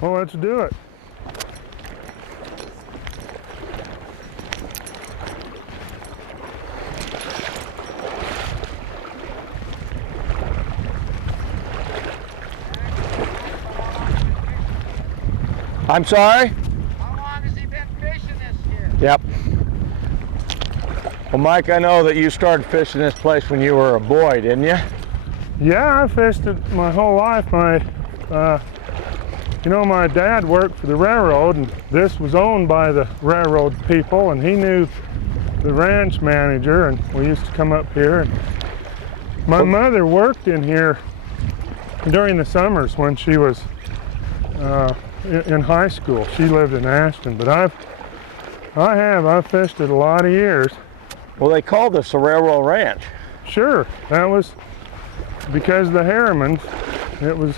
Well, let's do it. I'm sorry? How long has he been fishing this year? Yep. Well, Mike, I know that you started fishing this place when you were a boy, didn't you? Yeah, I fished it my whole life. My dad worked for the railroad, and this was owned by the railroad people, and he knew the ranch manager, and we used to come up here. And my mother worked in here during the summers when she was in high school. She lived in Ashton, but I've fished it a lot of years. Well, they called this a railroad ranch. Sure, that was because of the Harrimans. It was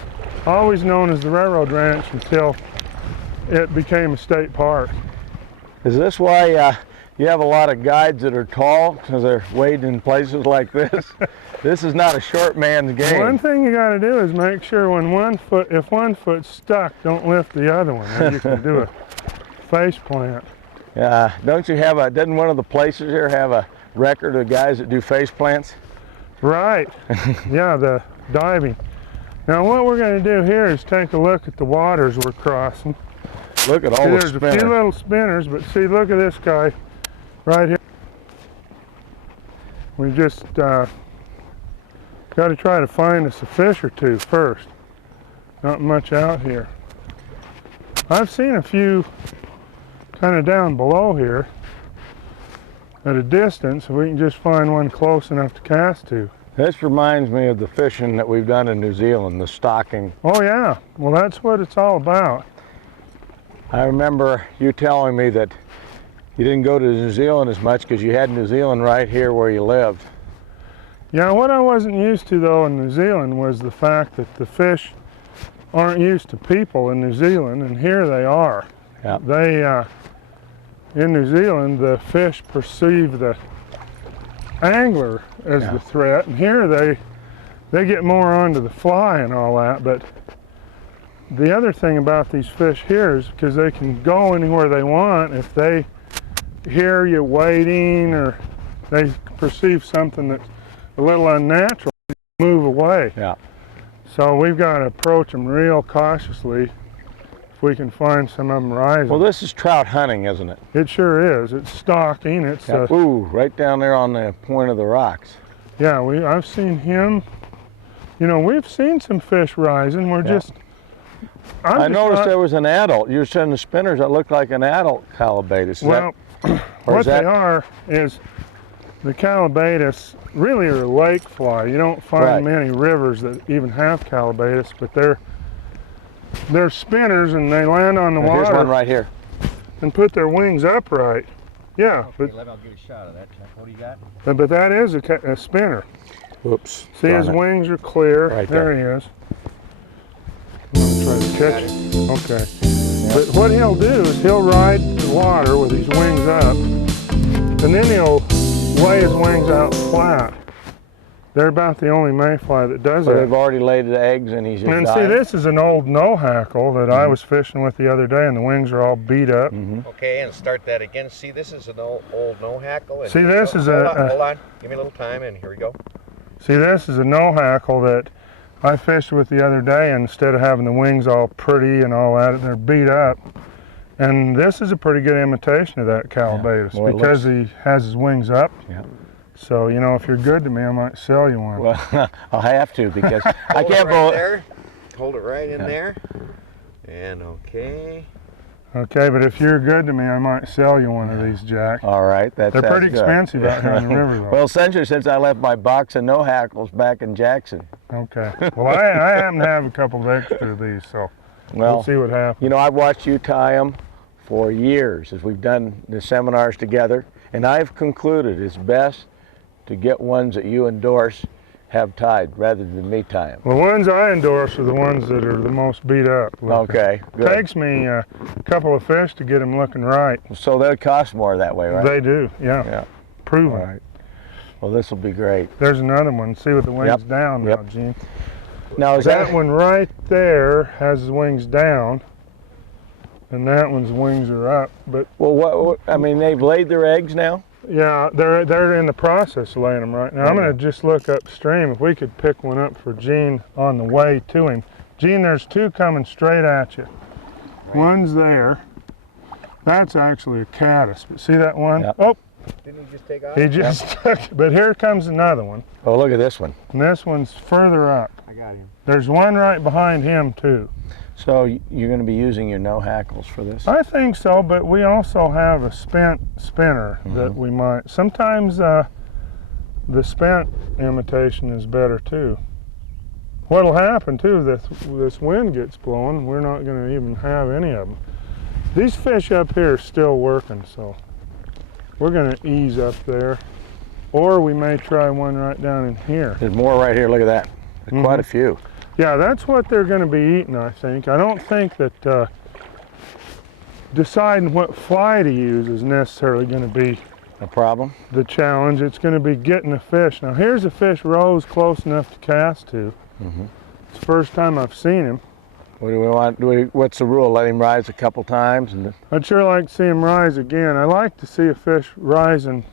always known as the railroad ranch until it became a state park. Is this why you have a lot of guides that are tall, because they're wading in places like this? This is not a short man's game. One thing you got to do is make sure if one foot's stuck, don't lift the other one, or you can do a face plant. Don't you have doesn't one of the places here have a record of guys that do face plants? Right, yeah, the diving. Now what we're going to do here is take a look at the waters we're crossing. Look at all the spinners. There's a few little spinners, but see, look at this guy right here. We just got to try to find us a fish or two first. Not much out here. I've seen a few kind of down below here at a distance, if we can just find one close enough to cast to. This reminds me of the fishing that we've done in New Zealand, the stocking. Oh yeah, well that's what it's all about. I remember you telling me that you didn't go to New Zealand as much because you had New Zealand right here where you lived. Yeah, what I wasn't used to though in New Zealand was the fact that the fish aren't used to people in New Zealand, and here they are. Yeah. In New Zealand, the fish perceive the angler as the threat, and here they get more onto the fly and all that. But the other thing about these fish here is because they can go anywhere they want. If they hear you waiting or they perceive something that's a little unnatural, they move away. Yeah. So we've got to approach them real cautiously if we can find some of them rising. Well, this is trout hunting, isn't it? It sure is. It's stalking. It's ooh, right down there on the point of the rocks. Yeah, I've seen him. We've seen some fish rising. I noticed there was an adult. You were saying the spinners that looked like an adult calabatus. They are is the calabatus really are a lake fly. You don't find many rivers that even have calabatus, but they're spinners, and they land on the water. Here's one right here. And put their wings upright. Yeah. Okay, I'll give a shot of that. What do you got? But that is a spinner. Whoops. See, his wings are clear. Right there he is. I'm going to try to catch him. Okay. Yep. But what he'll do is he'll ride the water with his wings up, and then he'll lay his wings out flat. They're about the only mayfly that does that. They've already laid the eggs, and he's just And dying. see, this is an old no-hackle that I was fishing with the other day, and the wings are all beat up. Okay, and start that again. See, this is an old no-hackle. See, this is hold on. Give me a little time, and here we go. See, this is a no-hackle that I fished with the other day, and instead of having the wings all pretty and all that, they're beat up. And this is a pretty good imitation of that calabatus because he has his wings up. Yeah. So, if you're good to me, I might sell you one. Well, I'll have to because I can't Hold it right in there. And okay. Okay, but if you're good to me, I might sell you one of these, Jack. All right, they're pretty expensive out here on the river, though. Well, essentially, since I left my box of no-hackles back in Jackson. Okay. Well, I happen to have a couple of extra of these, so we'll see what happens. I've watched you tie them for years as we've done the seminars together, and I've concluded it's best to get ones that you endorse have tied rather than me tie them. The ones I endorse are the ones that are the most beat up. Okay, good. It takes me a couple of fish to get them looking right. So they'll cost more that way, right? They do, yeah. Proven. All right. Well, this will be great. There's another one. See with the wings down now, Gene. Now, is that one right there has his wings down. and that one's wings are up. But Well, I mean, they've laid their eggs now? yeah, they're in the process of laying them right now. I'm Okay. going to just look upstream if we could pick one up for Gene on the way to him. Gene, there's two coming straight at you. Right. One's there. That's actually a caddis. But see that one? Yep. Oh, Didn't he just take off? he just took it. But here comes another one. Oh, look at this one. And this one's further up. I got him. There's one right behind him too. So you're going to be using your no hackles for this? I think so, but we also have a spent spinner that we might. Sometimes the spent imitation is better too. What'll happen too, this wind gets blowing, we're not going to even have any of them. These fish up here are still working, so we're going to ease up there. Or we may try one right down in here. There's more right here. Look at that. There's quite a few. Yeah, that's what they're going to be eating, I think. I don't think that deciding what fly to use is necessarily going to be A problem? the challenge. It's going to be getting a fish. Now, here's a fish Rose close enough to cast to. It's the first time I've seen him. What do we want? What's the rule? Let him rise a couple times, and I'd sure like to see him rise again. I like to see a fish rising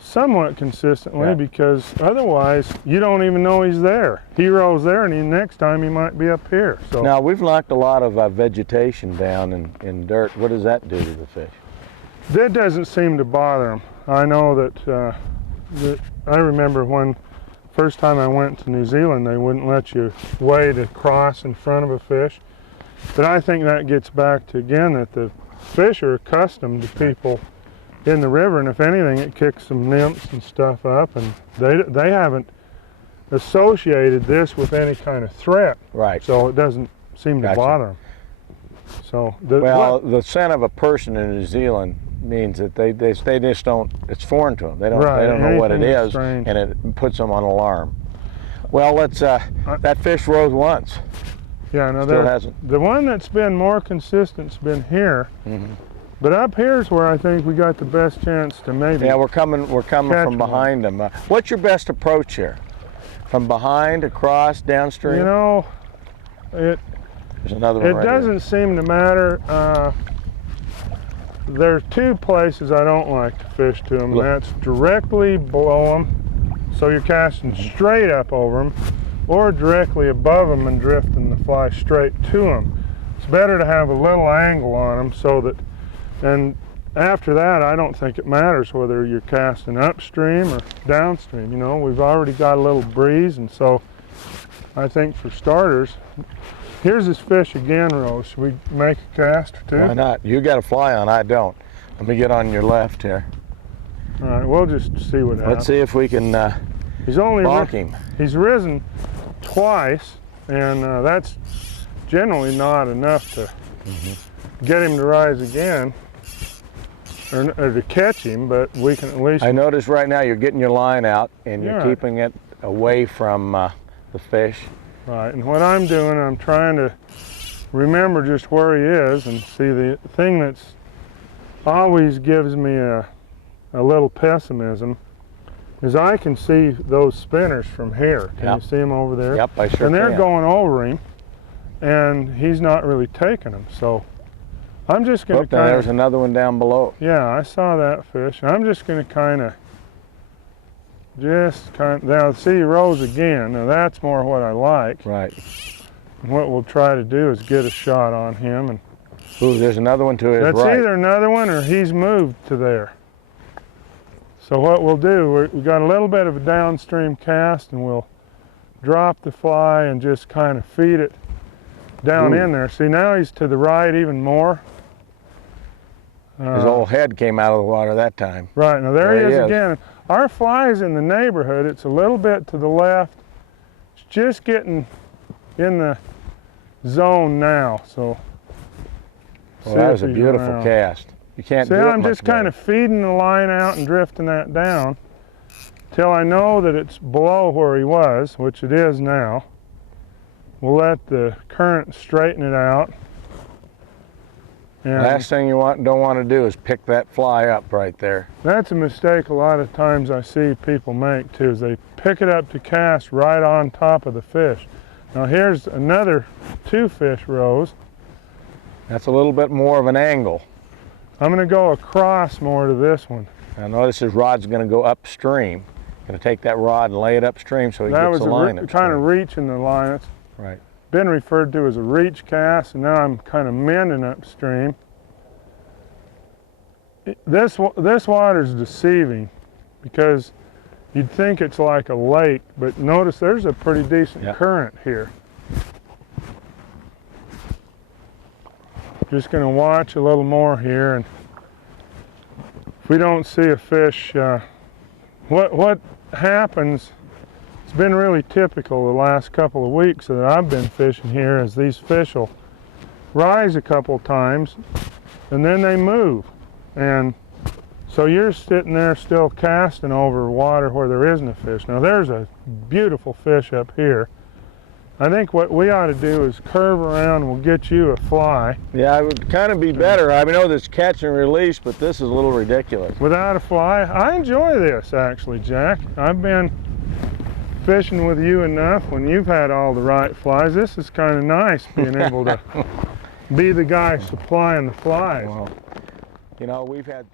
somewhat consistently, Yeah. because otherwise you don't even know he's there. He rolls there, and next time he might be up here. So now we've knocked a lot of vegetation down in dirt. What does that do to the fish? that doesn't seem to bother him. I know that, I remember when first time I went to New Zealand, they wouldn't let you wade across in front of a fish. But I think that gets back to, again, that the fish are accustomed to people in the river, and if anything, it kicks some nymphs and stuff up, and they haven't associated this with any kind of threat. Right. So it doesn't seem to Gotcha. bother them. So The scent of a person in New Zealand means that they just don't. It's foreign to them. They don't know what it anything is, strange. and it puts them on alarm. Well, let's. That fish rose once. Yeah, no, Still hasn't. the one that's been more consistent's been here. But up here's where I think we got the best chance to maybe. Yeah, we're coming catch from behind them. What's your best approach here? From behind, across, downstream? You know, There's another one it right doesn't seem to matter. There are two places I don't like to fish to them. Look. That's directly below them, so you're casting straight up over them, or directly above them and drifting the fly straight to them. It's better to have a little angle on them so that, and after that, I don't think it matters whether you're casting upstream or downstream. You know, we've already got a little breeze, and so I think for starters, here's this fish again, Rose. Should we make a cast or two? Why not? You got a fly on, I don't. Let me get on your left here. All right, we'll just see what happens. Let's see if we can He's only balk him. He's risen twice, and that's generally not enough to get him to rise again, or to catch him, but we can at least. I notice right now you're getting your line out and you're Yeah. keeping it away from the fish. Right, and what I'm doing, I'm trying to remember just where he is, and see, the thing that's always gives me a little pessimism is I can see those spinners from here. Can Yep. you see them over there? Yep, I sure And they're can. going over him, and he's not really taking them. So I'm just going Look, to now kind there's of, another one down below. yeah, I saw that fish. I'm just going to kind of, now see, he rose again. Now that's more what I like. Right. And what we'll try to do is get a shot on him, and Ooh, there's another one to his that's right. either another one or he's moved to there. So what we'll do, we got a little bit of a downstream cast, and we'll drop the fly and just kind of feed it down Ooh. in there. See, now he's to the right even more. His whole head came out of the water that time. Right, now there he There he is is. again. Our fly's in the neighborhood. It's a little bit to the left. It's just getting in the zone now, so. Well, that was a if he's beautiful around. cast. You can't See, do it I'm much just kind of feeding the line out and drifting that down till I know that it's below where he was, which it is now. We'll let the current straighten it out. And Last thing you don't want to do is pick that fly up right there. that's a mistake a lot of times I see people make too, is they pick it up to cast right on top of the fish. Now here's another two fish rows. That's a little bit more of an angle. I'm going to go across more to this one. Now notice his rod's going to go upstream. Going to take that rod and lay it upstream so he That gets was the line kind upstream. of reaching the line. It's Right. been referred to as a reach cast, and now I'm kind of mending upstream. This water's deceiving because you'd think it's like a lake, but notice there's a pretty decent current here. Just going to watch a little more here, and if we don't see a fish, what happens, it's been really typical the last couple of weeks that I've been fishing here, is these fish will rise a couple times and then they move, and so you're sitting there still casting over water where there isn't a fish. Now there's a beautiful fish up here. I think what we ought to do is curve around and we'll get you a fly. Yeah, it would kind of be better. I know this catch and release, but this is a little ridiculous. Without a fly, I enjoy this actually, Jack. I've been fishing with you enough when you've had all the right flies. This is kind of nice being able to be the guy supplying the flies. Well, you know, we've had